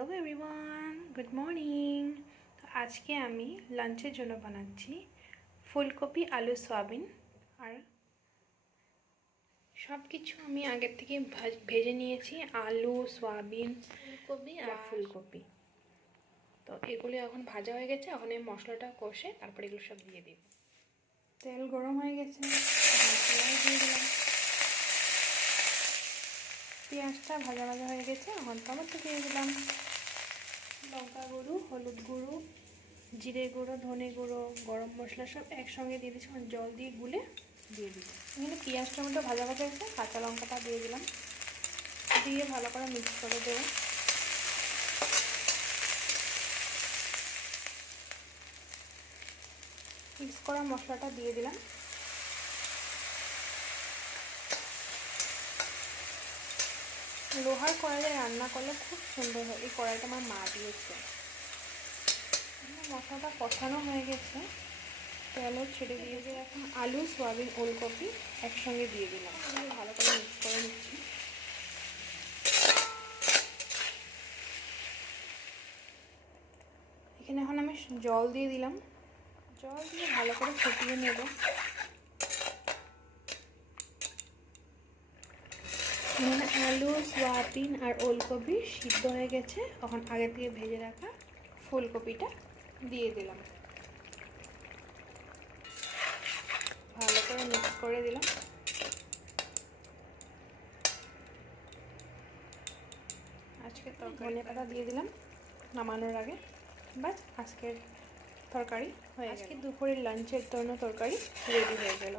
Hello everyone good morning আজকে আমি লাঞ্চের জন্য বানাচ্ছি ফুলকপি আলু সয়াবিন আর সব কিছু আমি আগের থেকে ভাজ- ভেজে নিয়েছি আলু সয়াবিন ফুলকপি আর ফুলকপি। তো এগুলো এখন ভাজা হয়ে গেছে এখন এই মশলাটা কষে তারপরে এগুলো সব দিয়ে দিই তেল গরম হয়ে গেছে। দিয়ে দিলাম পেঁয়াজটা ভাজা ভাজা হয়ে গেছে এখন টমেটো দিয়ে দিলাম। লঙ্কা গুঁড়ো, হলুদ গুঁড়ো, জিরে গুঁড়ো, ধনে গুঁড়ো, গরম মশলা সব একসঙ্গে দিয়ে দিচ্ছি জল দিয়ে গুলে দিয়ে দিলাম। এখানে পেঁয়াজ টমেটো ভাজা ভাজা হয়েছে, কাঁচা লঙ্কাটা দিয়ে দিলাম। দিয়ে ভালো করে মিক্স করে দেবো। মিক্স করা মশলাটা দিয়ে দিলাম। লোহার কড়াইয়ে রান্না করলে খুব সুন্দর হয়। এই কড়াইটা আমার মা দিয়েছে। মশলাটা কষানো হয়ে গেছে। তেলও ছেড়ে দিয়ে দিয়েছে। এখন আলু, সয়াবিন, ওলকপি একসঙ্গে দিয়ে দিলাম। ভালো করে মিক্স করে নিচ্ছি। এখানে এখন আমি জল দিয়ে দিলাম। জল দিয়ে ভালো করে ফুটিয়ে নেব। এখানে আলু সয়াবিন আর ওলকপি সিদ্ধ হয়ে গেছে। তখন আগে থেকে ভেজে রাখা ফুলকপিটা দিয়ে দিলাম। ভালো করে মিক্স করে দিলাম। আজকে ধনে পাতা দিয়ে দিলাম নামানোর আগে। বাস আজকের তরকারি হয়ে আজকে দুপুরের লাঞ্চের জন্য তরকারি রেডি হয়ে গেল।